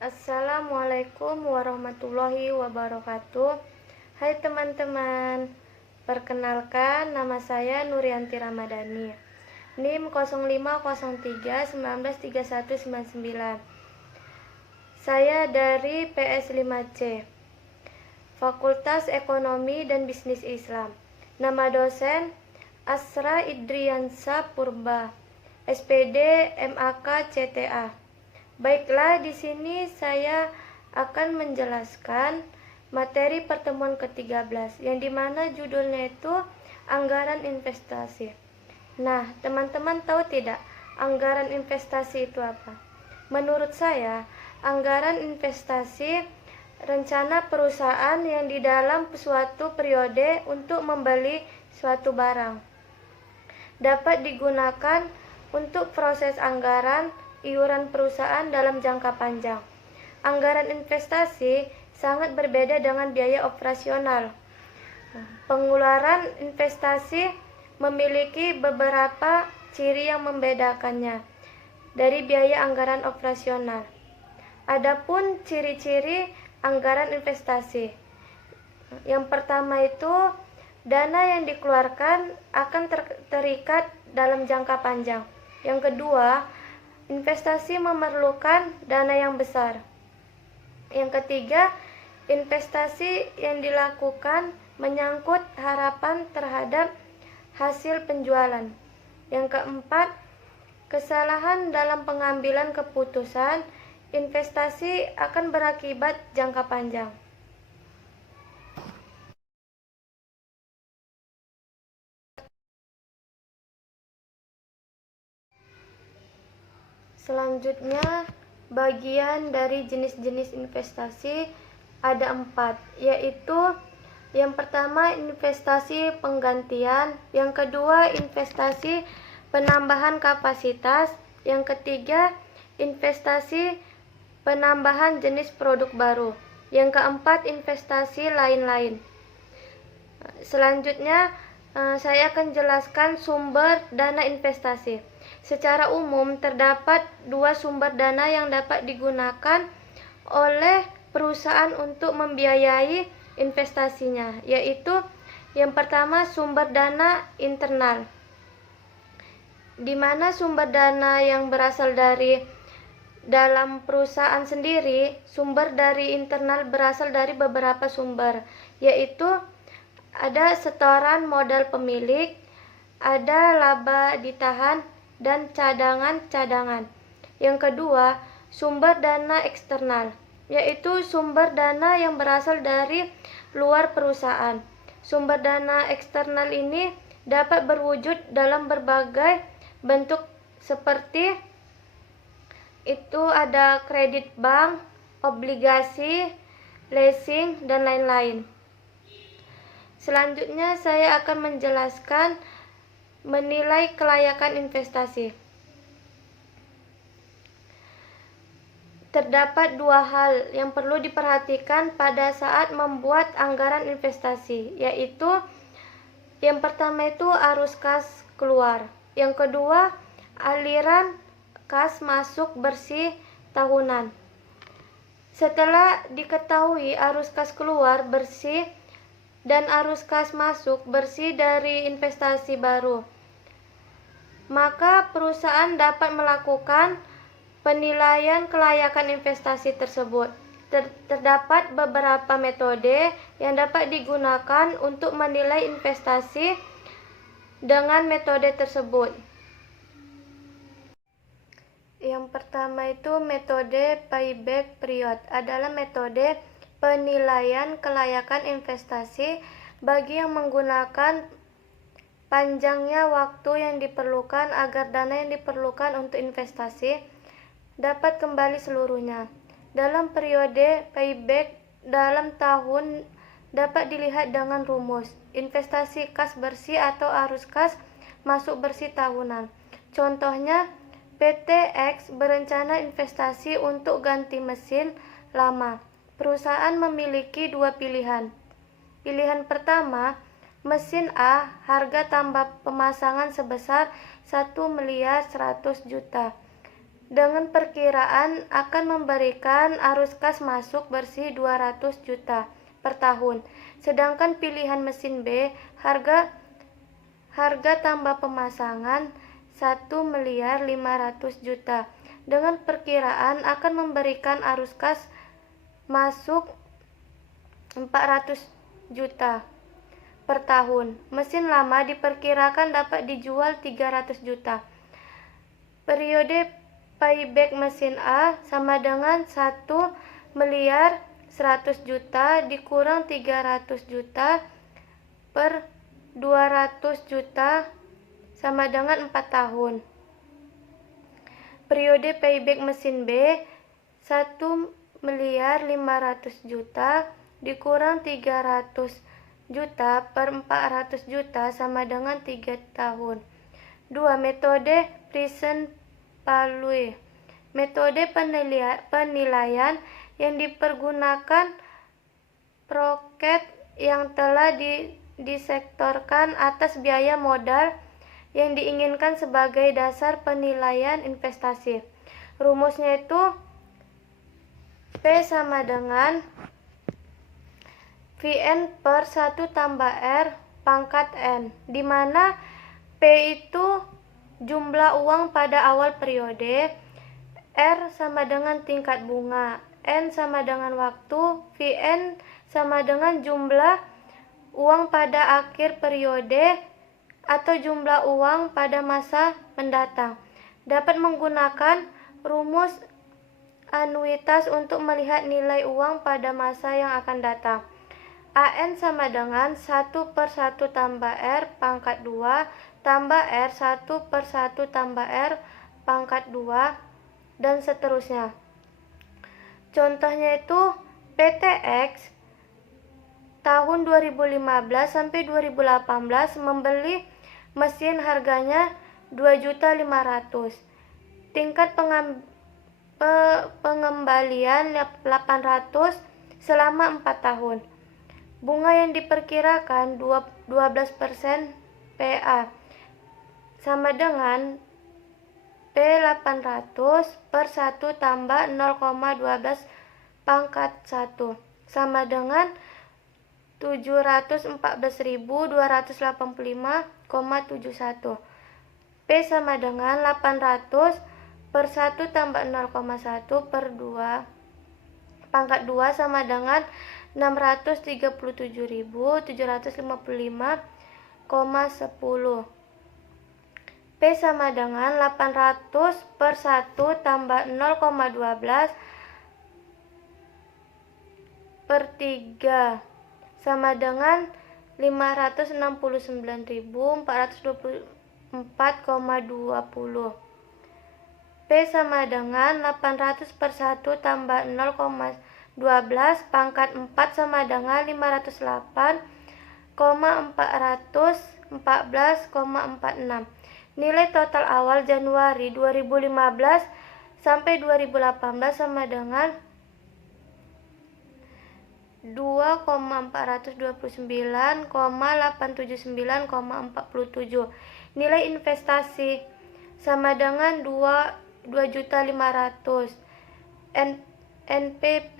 Assalamualaikum warahmatullahi wabarakatuh. Hai teman-teman, perkenalkan nama saya Nurianti Ramadhani, NIM 0503193199. Saya dari PS5C, Fakultas Ekonomi dan Bisnis Islam. Nama dosen Asra Idriansa Purba, SPD MAK CTA. Baiklah, di sini saya akan menjelaskan materi pertemuan ke-13 yang dimana judulnya itu anggaran investasi. Nah, teman-teman tahu tidak anggaran investasi itu apa? Menurut saya, anggaran investasi rencana perusahaan yang di dalam suatu periode untuk membeli suatu barang. Dapat digunakan untuk proses anggaran iuran perusahaan dalam jangka panjang. Anggaran investasi sangat berbeda dengan biaya operasional. Pengeluaran investasi memiliki beberapa ciri yang membedakannya dari biaya anggaran operasional. Adapun ciri-ciri anggaran investasi. Yang pertama itu, dana yang dikeluarkan akan terikat dalam jangka panjang. Yang kedua, investasi memerlukan dana yang besar. Yang ketiga, investasi yang dilakukan menyangkut harapan terhadap hasil penjualan. Yang keempat, kesalahan dalam pengambilan keputusan investasi akan berakibat jangka panjang. Selanjutnya, bagian dari jenis-jenis investasi ada 4, yaitu yang pertama investasi penggantian, yang kedua investasi penambahan kapasitas, yang ketiga investasi penambahan jenis produk baru, yang keempat investasi lain-lain. Selanjutnya saya akan jelaskan sumber dana investasi. Secara umum terdapat 2 sumber dana yang dapat digunakan oleh perusahaan untuk membiayai investasinya, yaitu yang pertama sumber dana internal, di mana sumber dana yang berasal dari dalam perusahaan sendiri. Sumber dari internal berasal dari beberapa sumber, yaitu ada setoran modal pemilik, ada laba ditahan, dan cadangan-cadangan. Yang kedua, sumber dana eksternal, yaitu sumber dana yang berasal dari luar perusahaan. Sumber dana eksternal ini dapat berwujud dalam berbagai bentuk seperti itu ada kredit bank, obligasi, leasing, dan lain-lain. Selanjutnya saya akan menjelaskan menilai kelayakan investasi. Terdapat 2 hal yang perlu diperhatikan pada saat membuat anggaran investasi, yaitu yang pertama itu arus kas keluar, yang kedua aliran kas masuk bersih tahunan. Setelah diketahui arus kas keluar bersih dan arus kas masuk bersih dari investasi baru, maka perusahaan dapat melakukan penilaian kelayakan investasi tersebut. Terdapat beberapa metode yang dapat digunakan untuk menilai investasi. Dengan metode tersebut, yang pertama itu metode payback period, adalah metode penilaian kelayakan investasi bagi yang menggunakan panjangnya waktu yang diperlukan agar dana yang diperlukan untuk investasi dapat kembali seluruhnya. Dalam periode payback dalam tahun dapat dilihat dengan rumus investasi kas bersih atau arus kas masuk bersih tahunan. Contohnya, PT X berencana investasi untuk ganti mesin lama. Perusahaan memiliki 2 pilihan. Pilihan pertama, mesin A harga tambah pemasangan sebesar 1.100.000.000. dengan perkiraan akan memberikan arus kas masuk bersih 200 juta per tahun. Sedangkan pilihan mesin B harga tambah pemasangan 1.500.000 juta dengan perkiraan akan memberikan arus kas masuk 400 juta per tahun. Mesin lama diperkirakan dapat dijual 300 juta. Periode payback mesin A sama dengan 1.100.000 juta dikurang 300 juta per 200 juta sama dengan 4 tahun. Periode payback mesin B 1.500.000 juta dikurang 300 juta per 400 juta sama dengan 3 tahun. 2. Metode Prisen-Value. Metode penilaian yang dipergunakan proket yang telah disektorkan atas biaya modal yang diinginkan sebagai dasar penilaian investasi. Rumusnya itu P sama dengan Vn per 1 tambah R pangkat N, di mana P itu jumlah uang pada awal periode, R sama dengan tingkat bunga, N sama dengan waktu, Vn sama dengan jumlah uang pada akhir periode atau jumlah uang pada masa mendatang. Dapat menggunakan rumus anuitas untuk melihat nilai uang pada masa yang akan datang. AN sama dengan 1 per 1 tambah R pangkat 2 tambah R 1 per 1 tambah R pangkat 2 dan seterusnya. Contohnya itu PTX tahun 2015 sampai 2018 membeli mesin harganya 2.500.000. Tingkat pengembalian 800 selama 4 tahun. Bunga yang diperkirakan 12% PA sama dengan P800 per 1 tambah 0,12 pangkat 1 sama dengan 714.285,71. P sama dengan 800 per 1 tambah 0,1 per 2 pangkat 2 sama dengan 637.755,10. P sama dengan 800 per 1 tambah 0,12 per 3 sama dengan 569.424,20. P sama dengan 800 per 1 tambah 0,12 pangkat 4 sama dengan 508,414,46. Nilai total awal Januari 2015 sampai 2018 sama dengan 2,429,879,47. Nilai investasi sama dengan 2.500.000. NPV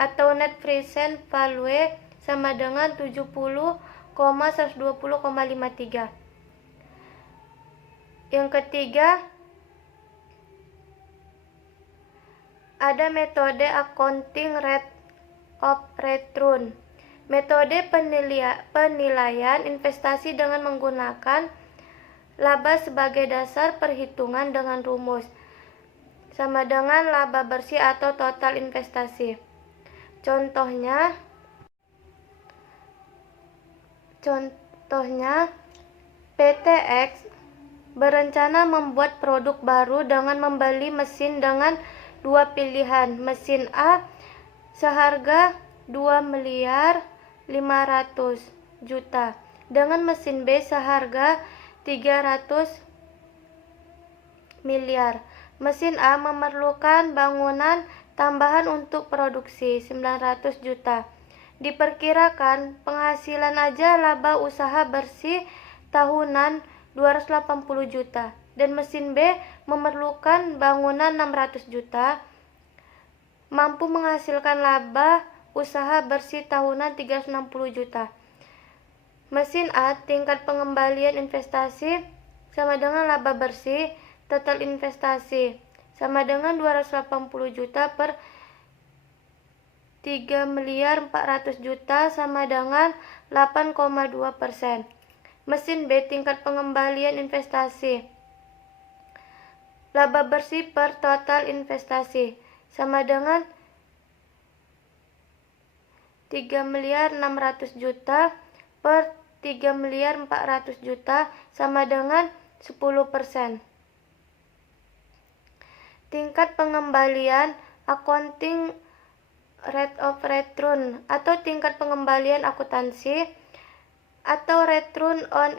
atau Net Present Value sama dengan 70,120,53. Yang ketiga, ada metode accounting rate of return. Metode penilaian investasi dengan menggunakan laba sebagai dasar perhitungan dengan rumus sama dengan laba bersih atau total investasi. Contohnya PTX berencana membuat produk baru dengan membeli mesin dengan dua pilihan. Mesin A seharga 2.500.000 juta dengan mesin B seharga 300 miliar. Mesin A memerlukan bangunan tambahan untuk produksi 900 juta. Diperkirakan penghasilan aja laba usaha bersih tahunan 280 juta dan mesin B memerlukan bangunan 600 juta, mampu menghasilkan laba usaha bersih tahunan 360 juta. Mesin A, tingkat pengembalian investasi sama dengan laba bersih, total investasi sama dengan 280 juta per 3.400.000.000 sama dengan 8,2%. Mesin B, tingkat pengembalian investasi laba bersih per total investasi sama dengan 3.600.000.000 per 3.400.000.000 sama dengan 10%. Tingkat pengembalian accounting rate of return atau tingkat pengembalian akuntansi atau return on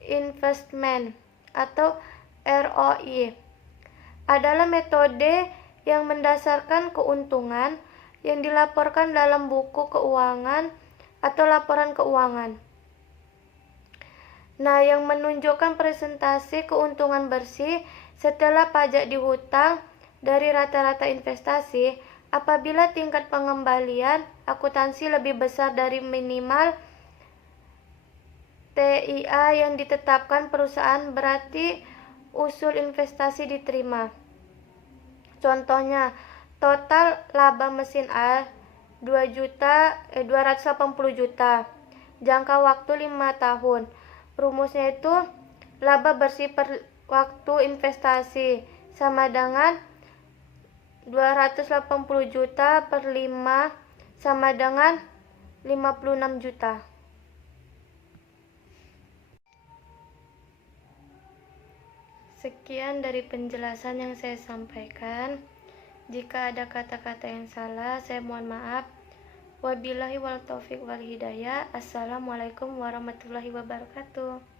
investment atau ROI adalah metode yang mendasarkan keuntungan yang dilaporkan dalam buku keuangan atau laporan keuangan. Nah, yang menunjukkan presentasi keuntungan bersih setelah pajak dihutang dari rata-rata investasi apabila tingkat pengembalian akuntansi lebih besar dari minimal TIA yang ditetapkan perusahaan, berarti usul investasi diterima. Contohnya, total laba mesin A 280 juta, jangka waktu 5 tahun. Rumusnya itu laba bersih per waktu investasi sama dengan 280 juta per 5 sama dengan 56 juta. Sekian dari penjelasan yang saya sampaikan. Jika ada kata-kata yang salah, saya mohon maaf. Wabillahi wal taufiq wal hidayah. Assalamualaikum warahmatullahi wabarakatuh.